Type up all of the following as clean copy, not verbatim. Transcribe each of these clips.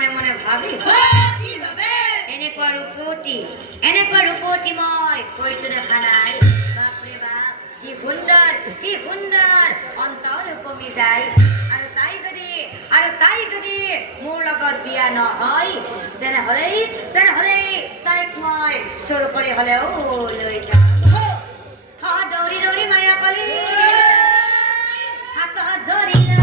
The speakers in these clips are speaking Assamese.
মনে মনে ভাবি এনেকুৱা ৰূপৱতী মই কৈতো দেখা নাই। বাপৰে বাপ, কি সুন্দৰ অন্তৰ উপমি যায়। আৰু তাই যদি মোৰ লগত বিয়া নহয়, তেনেহ'লে তাইক মই চুৰ কৰি হ'লেও লৈ যাম। দৌৰি দৌৰি মায়া কলি হাতত ধৰিলা।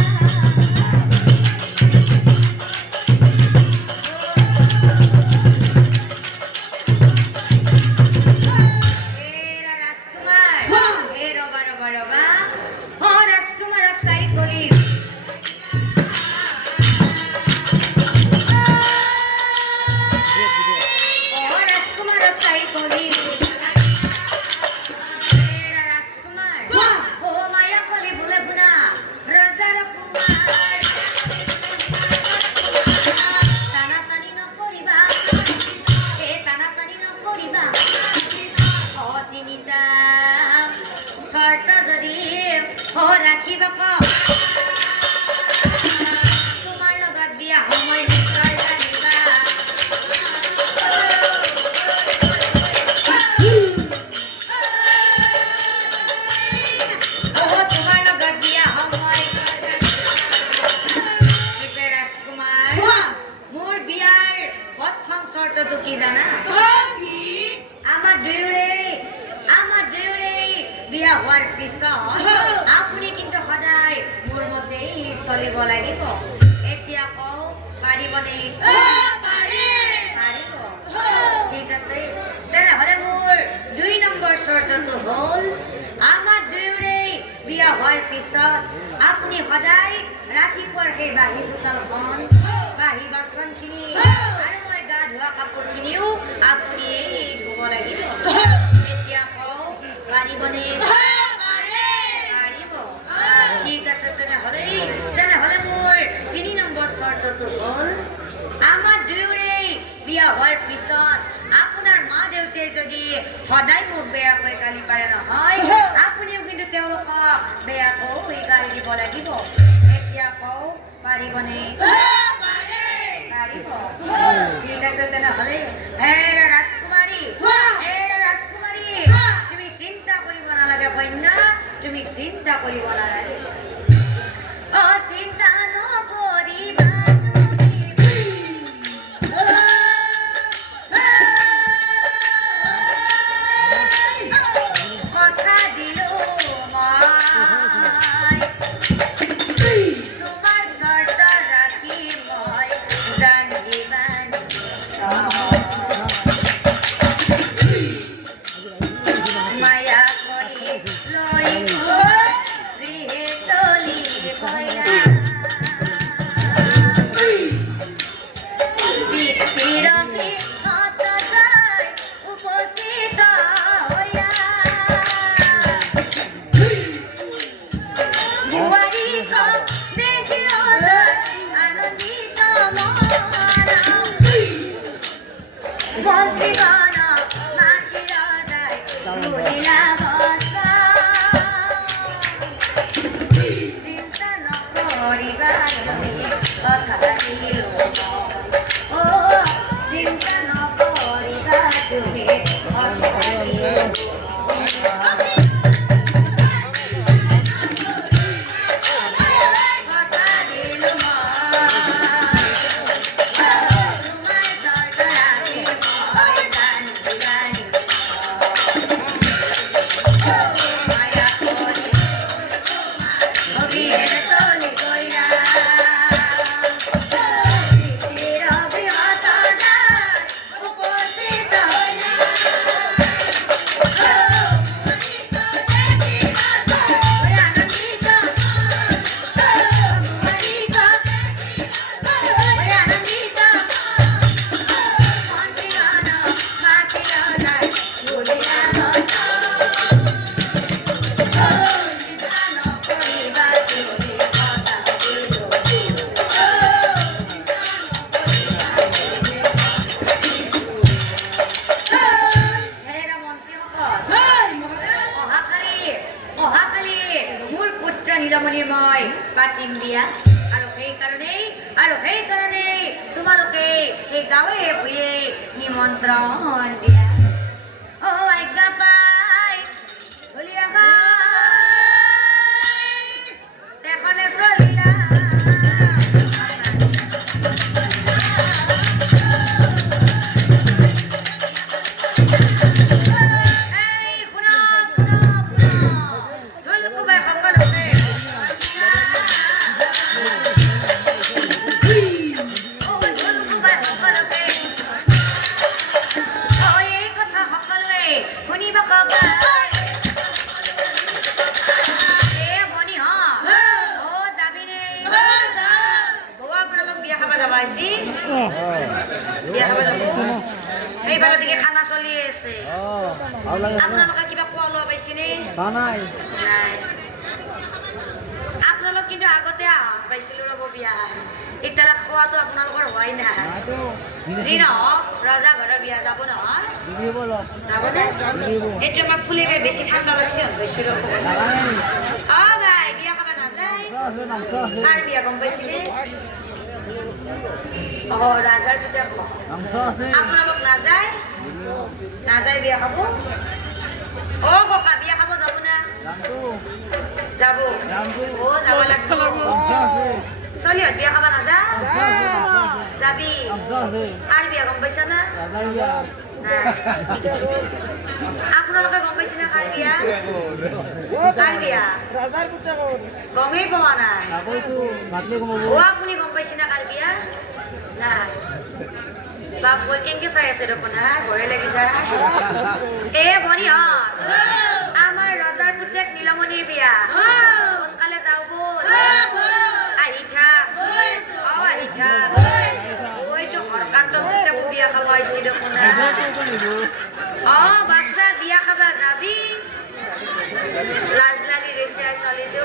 তোমাৰ লগত বিয়া সময় নিশ্চয় জানিবা। তোমাৰ লগত বিয়া সময় ৰাজকুমাৰ, মোৰ বিয়াৰ প্ৰথম চৰ্তটো কি জানা? আমাৰ দুয়োৰে বিয়া হোৱাৰ পিছত আপুনি কিন্তু সদায় মোৰ মতেই চলিব লাগিব। এতিয়া কওঁ, পাৰিবনে? পাৰিব। ঠিক আছে, তেনেহ'লে মোৰ 2 নম্বৰ চৰ্তটো হ'ল, আমাৰ দুয়োৰে বিয়া হোৱাৰ পিছত আপুনি সদায় ৰাতিপুৱাৰ সেই বাঁহী চোতালখন, বাঁহী বাচনখিনি আৰু মই গা ধোৱা কাপোৰখিনিও আপুনিয়েই ধুব লাগিব। এতিয়া কওঁ, পাৰিবনে? পাৰিব। ঠিক আছে, তেনেহ'লে মোৰ 3 নম্বৰ চৰ্তটো হ'ল, আমাৰ দুয়োৰে বিয়া হোৱাৰ পিছত আপোনাৰ মা দেউতাই যদি সদায় মোক বেয়াকৈ গালি পাৰে নহয়, আপুনিও কিন্তু তেওঁলোকক বেয়াকৈ গালি দিব লাগিব। এতিয়া কওঁ, পাৰিবনে? পাৰিব। ঠিক আছে, তেনেহ'লে হে ৰাজকুমাৰী, তুমি চিন্তা কৰিব নালাগে কন্যা, তুমি চিন্তা কৰিব নালাগে। চিন্তা নকৰিবা কথা দিলো মই, তোমাৰ চৰ্ত ৰাখি মই মায়া কৰি লৈ সেইকাৰণেই তোমালোকে সেই গাঁৱে ভূঞে নিমন্ত্ৰণ দিয়া আজ্ঞা পাই ঢুলীয়া গাই তেখনে চলিলা এইবাৰলৈকে খানা চলি আছে আপোনালোকে কিবা খোৱা লোৱা পাইছেনে নাই আপোনালোক কিন্তু আগতে পাইছিলো ৰ'ব বিয়া এতিয়া খোৱাটো আপোনালোকৰ হোৱাই নাই যি নহওক ৰজা ঘৰৰ বিয়া যাব নহয় যাবনে এইটো আমাৰ ফুলিবে বেছি ঠাণ্ডা লাগছে পাইছিলো ভাই বিয়া খাব নাযায় কাৰ বিয়া গম পাইছিলে ৰাজাৰ পিতাৰ আপোনালোক নাযায় বিয়া খাব ককা বিয়া খাব যাব না যাব যাব লাগিব চলিহঁত বিয়া খাব নাযা যাবি কাৰ বিয়া গম পাইছা না আপোনালোকে গম পাইছে না কাৰ বিয়া গমেই পোৱা নাই আপুনি গম পাইছে না কাৰ বিয়া নাই বাপ মই কেনেকে চাই আছে দেখোন ভয়ে লাগি যায় ভনীহঁত আমাৰ ৰজাৰ পুতেক নীলমণিৰ বিয়া সোনকালে যাওঁ বল আহি থাক ওইটো হৰকান্তৰ পুতেক বিয়া খাব আহিছে দেখোন বাচ্চা বিয়া খাবা যাবি লাজ লাগি গৈছে ছোৱালীটো